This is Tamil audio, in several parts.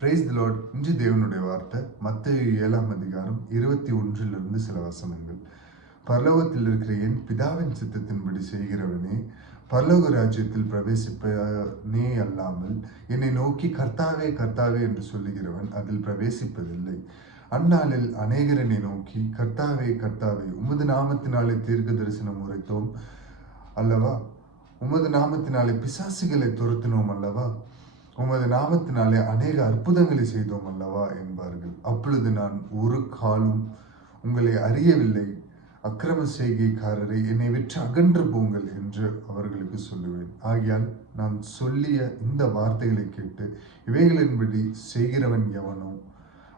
Praise the Lord. இன்று தேவனுடைய வார்த்தை மத்தேயு 7ஆம் அதிகாரம் 21 சில வசனங்கள். பரலோகத்தில் இருக்கிற என் பிதாவின் சித்தத்தின்படி செய்கிறவனே பரலோக ராஜ்யத்தில் பிரவேசிப்பனே அல்லாமல் என்னை நோக்கி கர்த்தாவே கர்த்தாவே என்று சொல்லுகிறவன் அதில் பிரவேசிப்பதில்லை. அந்நாளில் அநேகர் என்னை நோக்கி கர்த்தாவே கர்த்தாவே உமது நாமத்தினாலே தீர்க்க தரிசனம் உரைத்தோம் அல்லவா, உமது நாமத்தினாலே பிசாசுகளை துரத்தினோம் அல்லவா, உமது நாமத்தினாலே அநேக அற்புதங்களை செய்தோம் அல்லவா என்பார்கள். அப்பொழுது நான் ஒரு காலும் உங்களை அறியவில்லை, அக்கிரம செய்கைக்காரரை என்னை விற்று அகன்று போங்கள் என்று அவர்களுக்கு சொல்லுவேன். ஆகையால் நான் சொல்லிய இந்த வார்த்தைகளை கேட்டு இவைகளின்படி செய்கிறவன் எவனோ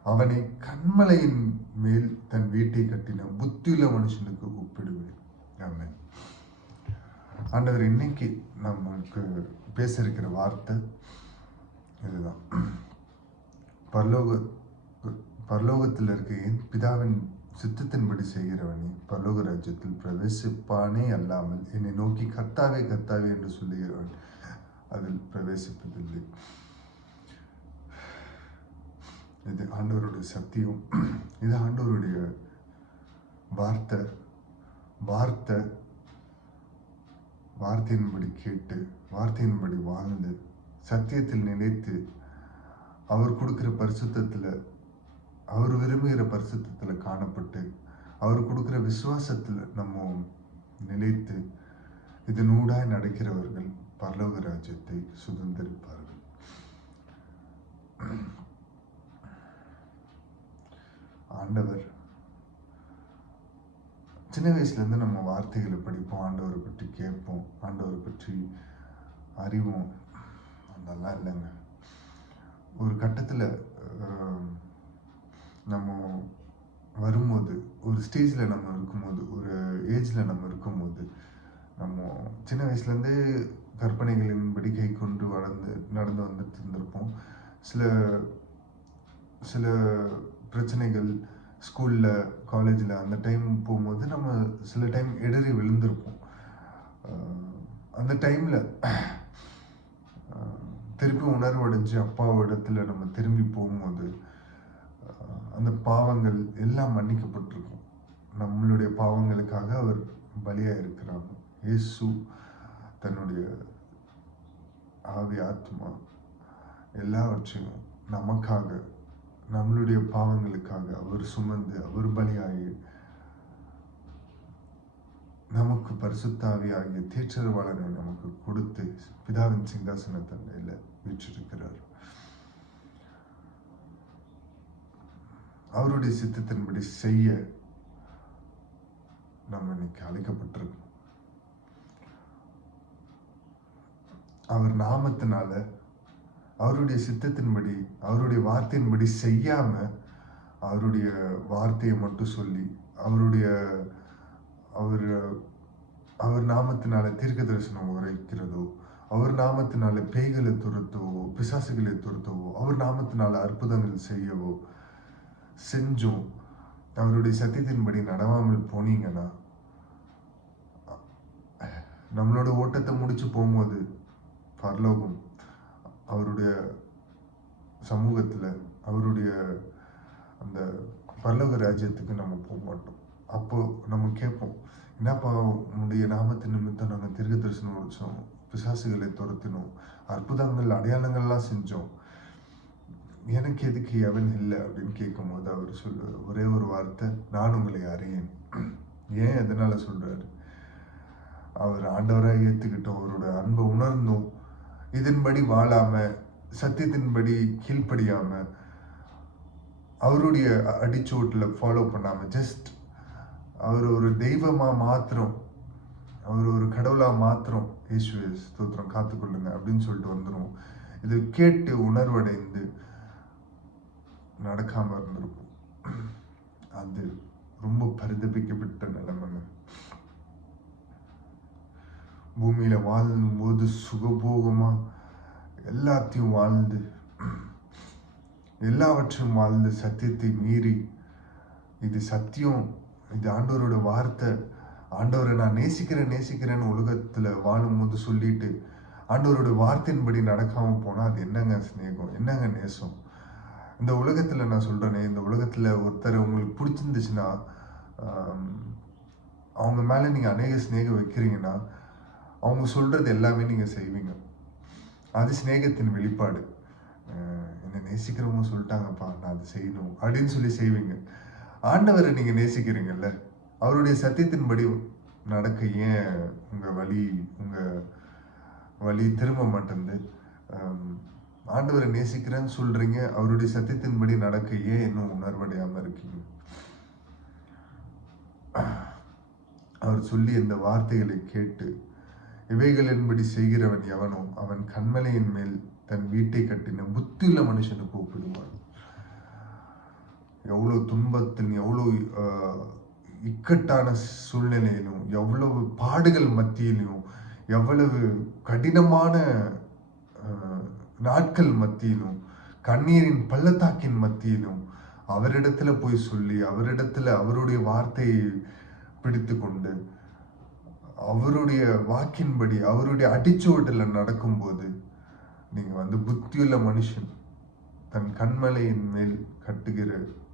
அவனை கண்மலையின் மேல் தன் வீட்டை கட்டின புத்தியுள்ள மனுஷனுக்கு ஒப்பிடுவேன். ஆமென். ஆண்டவர் இன்னைக்கு நமக்கு பேச இருக்கிற வார்த்தை இதுதான். பரலோகத்தில் இருக்க என் பிதாவின் சித்தத்தின்படி செய்கிறவனே பரலோக ராஜ்யத்தில் பிரவேசிப்பானே அல்லாமல் என்னை நோக்கி கர்த்தாவே கர்த்தாவே என்று சொல்லுகிறவன் அதில் பிரவேசிப்பதில்லை. இது ஆண்டவருடைய சத்தியம். இது ஆண்டவருடைய வார்த்தையின்படி கேட்டு வார்த்தையின்படி வாழ்ந்து சத்தியத்தில் நினைத்து அவர் கொடுக்கிற பரிசுத்தத்தில், அவர் விரும்புகிற பரிசுத்தத்தில் காணப்பட்டு அவர் கொடுக்கிற விசுவாசத்தில் நம்ம நிலைத்து இதனூடாய் நடக்கிறவர்கள் பரலோக ராஜ்யத்தை சுதந்திரிப்பார்கள். ஆண்டவர் சின்ன வயசுலேருந்து நம்ம வார்த்தைகளை படிப்போம், ஆண்டவரை பற்றி கேட்போம், ஆண்டவரை பற்றி அறிவோம். அதெல்லாம் இல்லைங்க. ஒரு கட்டத்தில் நம்ம வரும்போது, ஒரு ஸ்டேஜில் நம்ம இருக்கும்போது, ஒரு ஏஜில் நம்ம இருக்கும்போது, நம்ம சின்ன வயசுலேருந்தே கற்பனைகளின்படி கை கொண்டு நடந்து வந்துட்டு இருந்திருப்போம். சில பிரச்சனைகள் ஸ்கூலில் காலேஜில் அந்த டைம் போகும்போது நம்ம சில டைம் இடறி விழுந்திருப்போம். அந்த டைமில் திருப்பி உணர்வடைஞ்சு அப்பாவிடத்துல நம்ம திரும்பி போகும்போது அந்த பாவங்கள் எல்லாம் மன்னிக்கப்பட்டிருக்கும். நம்மளுடைய பாவங்களுக்காக அவர் பலியாக இருக்கிறாங்க. இயேசு தன்னுடைய ஆவி ஆத்மா எல்லாவற்றையும் நமக்காக, நம்மளுடைய பாவங்களுக்காக அவர் சுமந்து அவர் பலியாகி நமக்கு பரிசுத்தாவி ஆகிய தேற்றரவாளனை நமக்கு கொடுத்து பிதாவின் சிங்காசன தண்டையில வீற்றிருக்கிறார். அவருடைய சித்தத்தின்படி செய்ய நம்ம இன்னைக்கு அழைக்கப்பட்டிருக்கோம். அவர் நாமத்தினால அவருடைய சித்தத்தின்படி அவருடைய வார்த்தையின்படி செய்யாம அவருடைய வார்த்தையை மட்டும் சொல்லி அவர் நாமத்தினால தீர்க்க தரிசனம் உரைக்கிறதோ, அவர் நாமத்தினால பேய்களை துரத்தவோ பிசாசுகளை துரத்தவோ அவர் நாமத்தினால அற்புதங்கள் செய்யவோ செஞ்சோம் அவருடைய சத்தியத்தின்படி நடவாமல் போனீங்கன்னா நம்மளோட ஓட்டத்தை முடிச்சு போகும்போது பரலோகம் அவருடைய சமூகத்தில் அவருடைய அந்த பரலோக ராஜ்யத்துக்கு நம்ம போக மாட்டோம். அப்போ நம்ம கேட்போம், என்னப்பா உன்னுடைய நாமத்தின் நிமித்தம் நாங்கள் தீர்க்க தரிசனம் முடித்தோம், பிசாசுகளை துரத்தினோம், அற்புதங்கள் அடையாளங்கள்லாம் செஞ்சோம், எனக்கு எதுக்கு எவன் இல்லை அப்படின்னு கேட்கும்போது அவர் சொல்லுவார் ஒரே ஒரு வார்த்தை, நான் உங்களை அறியேன். ஏன் எதனால சொல்றாரு? அவர் ஆண்டவராக ஏற்றுக்கிட்டோம், அவரோட அன்பை உணர்ந்தோம், இதன்படி வாழாம சத்தியத்தின்படி கீழ்ப்படியாம அவருடைய அடிச்சோட்டில் ஃபாலோ பண்ணாம ஜஸ்ட் அவர் ஒரு தெய்வமா மாத்திரம், அவர் ஒரு கடவுளா மாத்திரம் இயேசுவே ஸ்தோத்திரம் காத்துக்கொள்ளுங்க அப்படின்னு சொல்லிட்டு வந்துடும். இது கேட்டு உணர்வடைந்து நடக்காம இருந்திருக்கும். அது ரொம்ப பரிதபிக்கப்பட்ட நிலைமைங்க. பூமியில வாழும் போது சுகபோகமா எல்லாத்தையும் வாழ்ந்து எல்லாவற்றையும் வாழ்ந்து சத்தியத்தை மீறி இது சத்தியம், இது ஆண்டவரோட வார்த்தை, ஆண்டவரை நான் நேசிக்கிறேன்னு உலகத்துல வாழும் போது சொல்லிட்டு ஆண்டவரோட வார்த்தையின்படி நடக்காம போனா அது என்னங்க சிநேகம், என்னங்க நேசம்? இந்த உலகத்தில் நான் சொல்கிறேனே, இந்த உலகத்தில் ஒருத்தர் உங்களுக்கு பிடிச்சிருந்துச்சுன்னா, அவங்க மேலே நீங்கள் அநேக ஸ்நேகம் வைக்கிறீங்கன்னா, அவங்க சொல்கிறது எல்லாமே நீங்கள் செய்வீங்க. அது ஸ்நேகத்தின் வெளிப்பாடு. என்னை நேசிக்கிறவங்க சொல்லிட்டாங்கப்பா, நான் அது செய்யணும் அப்படின்னு சொல்லி செய்வீங்க. ஆண்டவரை நீங்கள் நேசிக்கிறீங்கல்ல, அவருடைய சத்தியத்தின்படி நடக்க ஏன் உங்கள் வழி திரும்ப மாட்டேங்குது? ஆண்டவரை நேசிக்கிறேன்னு சொல்கிறீங்க, அவருடைய சத்தியத்தின்படி நடக்க ஏன் இன்னும் உணர்வடையாமல் இருக்கீங்க? அவர் சொல்லி இந்த வார்த்தைகளை கேட்டு இவைகளின்படி செய்கிறவன் எவனோ அவன் கண்மலையின் மேல் தன் வீட்டை கட்டின புத்தியுள்ள மனுஷனுக்கு ஒப்பிடுவான். எவ்வளோ துன்பத்தில், எவ்வளோ இக்கட்டான சூழ்நிலையிலும், எவ்வளவு பாடுகள் மத்தியிலும், எவ்வளவு கடினமான நாட்கள் மத்தியிலும், கண்ணீரின் பள்ளத்தாக்கின் மத்தியிலும் அவரிடத்துல போய் சொல்லி, அவரிடத்துல அவருடைய வார்த்தையை பிடித்து கொண்டு, அவருடைய வாக்கின்படி, அவருடைய அடிச்சுவட்டில் நடக்கும்போது நீங்க புத்தியுள்ள மனுஷன் தன் கண்மலையின் மேல் கட்டுகிற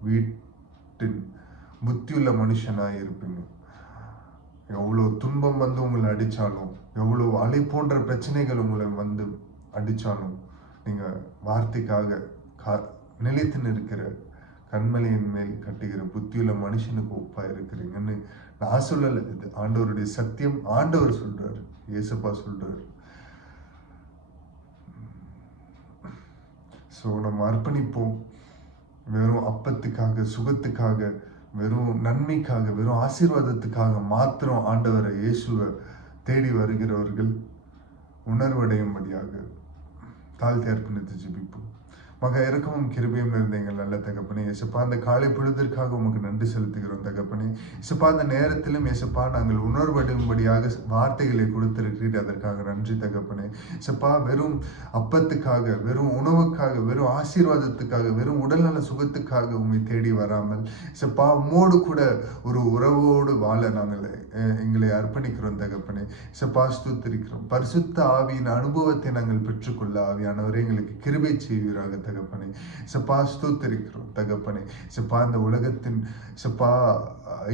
வீட்டின் புத்தியுள்ள மனுஷனாய் இருப்பீங்க. எவ்வளோ துன்பம் உங்களை அடிச்சாலும், எவ்வளோ அலை போன்ற பிரச்சனைகள் உங்களை அடிச்சாலும், நீங்க வார்த்தைக்காக நிலைத்து நிற்கிற கண்மலையின் மேல் கட்டுகிற புத்தியுள்ள மனுஷனுக்கு ஒப்பா இருக்கிறீங்கன்னு நான் சொல்லலை. இது ஆண்டவருடைய சத்தியம். ஆண்டவர் சொல்றாரு, இயேசுப்பா சொல்றாரு. ஸோ நம்ம அர்ப்பணிப்போம். வெறும் அப்பத்துக்காக, சுகத்துக்காக, வெறும் நன்மைக்காக, வெறும் ஆசீர்வாதத்துக்காக மாத்திரம் ஆண்டவரை இயேசுவை தேடி வருகிறவர்கள் உணர்வடையும்படியாக தாழ்த்தி அர்ப்பணித்து ஜெபிப்போம். மக இறக்கமும் கிருபையும் இருந்த எங்கள் நல்ல தகப்பனே, இயேசுப்பா அந்த காலை பொழுதிற்காக உமக்கு நன்றி செலுத்துகிறோம் தகப்பனே. இயேசுப்பா அந்த நேரத்திலும் இயேசுப்பா நாங்கள் உணர்வடையும்படியாக வார்த்தைகளை கொடுத்திருக்கிறீர், அதற்காக நன்றி தகப்பனே. இயேசுப்பா வெறும் அப்பத்துக்காக, வெறும் உணவுக்காக, வெறும் ஆசீர்வாதத்துக்காக, வெறும் உடல்நல சுகத்துக்காக உண்மை தேடி வராமல் இயேசுப்பா உம்மோடு கூட ஒரு உறவோடு வாழ நாங்கள் எங்களை அர்ப்பணிக்கிறோம் தகப்பனே. இயேசுப்பா ஸ்தோத்திரிக்கிறோம். பரிசுத்த ஆவியின் அனுபவத்தை நாங்கள் பெற்றுக்கொள்ள ஆவியானவரை எங்களுக்கு கிருபை செய்வீராக தகப்பனே. சப்பா ஸ்தோத்திரிக்கிறோம் தகப்பனே. சப்பா இந்த உலகத்தின் சப்பா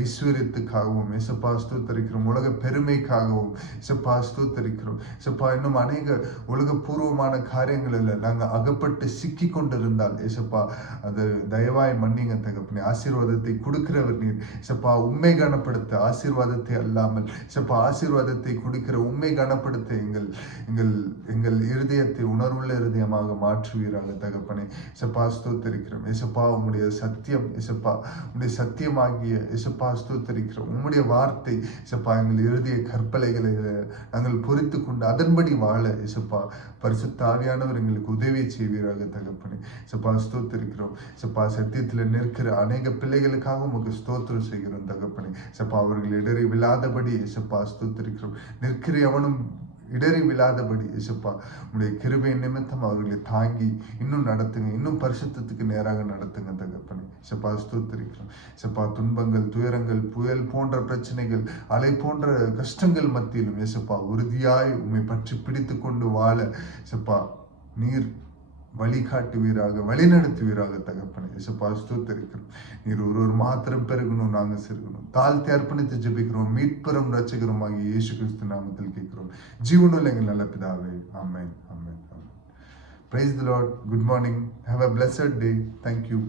ஐஸ்வர்யத்துக்காகவும் சப்பா ஸ்தோத்திரிக்கிறோம், உலக பெருமைக்காகவும் சப்பா ஸ்தோத்திரிக்கிறோம். சப்பா இன்னும் அநேக உலகபூர்வமான காரியங்களில் நாங்கள் அகப்பட்டு சிக்கி கொண்டிருந்தால் ஏசப்பா அது தயவாய் மன்னிங்க தகப்பனே. ஆசீர்வாதத்தை கொடுக்கிறவர் நீர் சப்பா. உண்மை கனப்படுத்த ஆசீர்வாதத்தை அல்லாமல் சப்பா ஆசீர்வாதத்தை கொடுக்கிற உண்மை கனப்படுத்த எங்கள் எங்கள் எங்கள் இருதயத்தை உணர்வுள்ள இருதயமாக மாற்றுவீராக தகப்பனே. இசப்பா ஸ்தோத்திரிக்கிறோம். இசப்பா உம்முடைய சத்தியம், இசப்பா உம்முடைய சத்தியமாகிய இசப்பா ஸ்தோத்திரிக்கிறோம். உம்முடைய வார்த்தை இசப்பா எங்கள் இறுதிய கற்பலைகளை நாங்கள் பொறித்து கொண்டு அதன்படி வாழ இசப்பா பரிசுத்த ஆவியானவர் எங்களுக்கு உதவி செய்வீராக தகப்பனே. இசப்பா ஸ்தோத்திரிக்கிறோம். இசப்பா சத்தியத்தில் நிற்கிற அநேக பிள்ளைகளுக்காக உமக்கு ஸ்தோத்திரம் செய்கிறோம் தகப்பனே. இசப்பா அவர்கள் இடறி விழாதபடி இசப்பா ஸ்தோத்திரிக்கிறோம். நிற்கிற எவனும் இடறி விழாதபடி இசப்பா உடைய கிருபை நிமித்தம் அவர்களை தாங்கி இன்னும் நடத்துங்க, இன்னும் பரிசுத்தத்துக்கு நேராக நடத்துங்க தகப்பனே. இசப்பா ஸ்தோத்திரிக்கிறோம். இசப்பா துன்பங்கள், துயரங்கள், புயல் போன்ற பிரச்சனைகள், அலை போன்ற கஷ்டங்கள் மத்தியிலும் இசப்பா உறுதியாய் உண்மை பற்றி பிடித்து கொண்டு வாழ இசப்பா நீர் வழிகாட்டுவீராக, வழிநடத்துவீராக தகப்பனே. இசப்பா ஸ்தோத்திரிக்கிறோம். நீர் ஒரு மாத்திரம் பெருகணும், நாங்கள் சிறுகணும். தாழ்த்தி அர்ப்பணித்து ஜெபிக்கிறோம். மீட்பெரும் ரட்சகரும் ஆகிய இயேசு கிறிஸ்து நாமத்தில் கேட்கிறோம். ஜீவனுள்ள எங்கள் நல்ல பிதாவே. ஆமென், ஆமென், ஆமென். Praise the Lord. Good morning. Have a blessed day. Thank you.